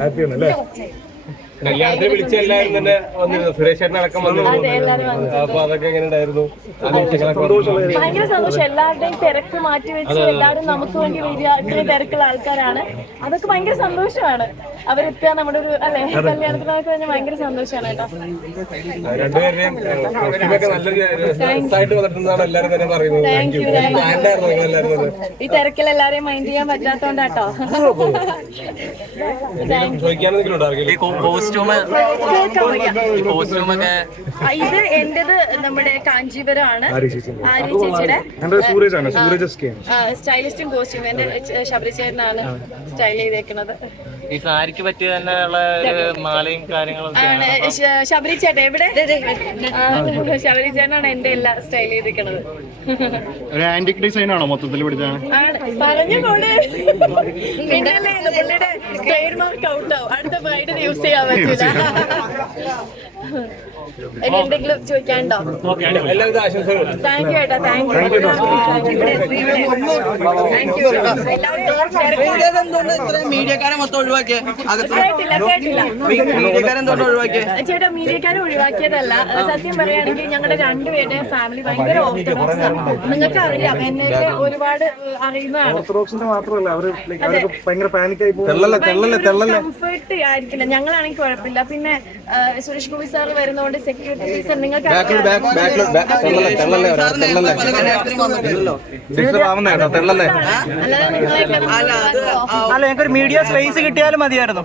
ഹാപ്പിയാണ് അല്ലേ? കല്യാണത്തിന് വിളിച്ച എല്ലാവരും തന്നെ വന്നിരുന്നു, സുരേഷ് ചേട്ടൻ അടക്കം വന്നിരുന്നു. അപ്പൊ അതൊക്കെ എങ്ങനെ ഉണ്ടായിരുന്നു? ഭയങ്കര സന്തോഷം. എല്ലാവരുടെയും തിരക്ക് മാറ്റി വെച്ച് എല്ലാവരും നമുക്ക് വേണ്ടി വരിക. ഇത്രയും തിരക്കുള്ള ആൾക്കാരാണ്. അതൊക്കെ ഭയങ്കര സന്തോഷമാണ്. അവരെത്തുക നമ്മുടെ ഒരു അല്ലെ കല്യാണത്തിനൊക്കെ കഴിഞ്ഞാൽ ഭയങ്കര സന്തോഷമാണ് കേട്ടോ. രണ്ടുപേരുടെയും കോസ്റ്റ്യൂമൊക്കെ നല്ല രസമായിട്ട് വന്നിട്ടുണ്ടെന്നാണ് എല്ലാവരും തന്നെ പറയുന്നത്. ഈ തിരക്കിൽ എല്ലാരെയും മൈൻഡ് ചെയ്യാൻ പറ്റാത്തോണ്ടാട്ടോ. ചോദിക്കാനെന്തെങ്കിലും ഉണ്ടാവില്ല? ഇത് എന്റേത് നമ്മുടെ കാഞ്ചീപുരമാണ്. ആര്യ ചേച്ചിയുടെ സ്റ്റൈലിസ്റ്റും കോസ്റ്റ്യൂം എന്റെ ശബരി ചേട്ടനാണ് സ്റ്റൈൽ ചെയ്തേക്കുന്നത്. ഈ സാരിക്ക് പറ്റിയ തന്നെ ഉള്ള മാലയും കാര്യങ്ങളും ആണ്. ശബരി ചേട്ടൻ എവിടെ? ശബരി ചേട്ടനാണ് എന്റെ എല്ലാം സ്റ്റൈൽ ചെയ്തിരിക്കുന്നത്. ഒരു ആന്റിക് ഡിസൈൻ ആണോ മൊത്തത്തിൽ പിടിച്ചാണ്? പറഞ്ഞുകൊണ്ട് പുള്ളിയുടെ ട്രേഡ് മാർക്ക് ഔട്ട് ആവും. അടുത്ത ബ്രൈഡിന് യൂസ് ചെയ്യാൻ പറ്റില്ല. ഇനി എന്തെങ്കിലും ചോദിക്കാനുണ്ടോ? എല്ലാവിധ ആശംസകളും. താങ്ക് യു ഏട്ടാ. Thank you. മീഡിയക്കാരെ മൊത്തം ഒഴിവാക്കിയ ചേട്ടാ, മീഡിയക്കാരെ ഒഴിവാക്കിയതല്ല. സത്യം പറയുകയാണെങ്കിൽ ഞങ്ങളുടെ രണ്ടുപേരുടെ ഫാമിലി ഭയങ്കര ഓർത്തഡോക്സ് ആണ്. നിങ്ങൾക്ക് അറിയാം, എന്നെ ഒരുപാട് അറിയുന്നതാണ്. കംഫർട്ട് ആയിരിക്കില്ല. ഞങ്ങളാണെങ്കിൽ കുഴപ്പമില്ല. പിന്നെ സുരേഷ് ഗോപി സാർ വരുന്നതുകൊണ്ട് സെക്യൂരിറ്റി ഫീസർ നിങ്ങൾക്ക് ഞങ്ങൾക്ക് മീഡിയ സ്പേസ് കിട്ടിയാലും മതിയായിരുന്നു.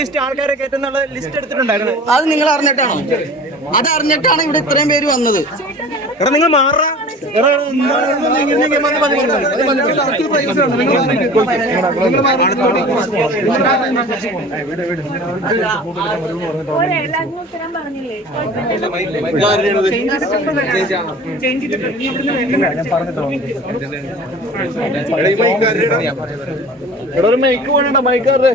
ലിസ്റ്റ് ആൾക്കാരെ കയറ്റുന്നുള്ള ലിസ്റ്റ് എടുത്തിട്ടുണ്ടായിരുന്നു. അത് നിങ്ങൾ അറിഞ്ഞിട്ടാണോ? അത് അറിഞ്ഞിട്ടാണ് ഇവിടെ ഇത്രയും പേര് വന്നത്. എടാ നിങ്ങൾ മാറാ. ഒരു മൈക്ക് വേണ്ട, മൈക്കാരുടെ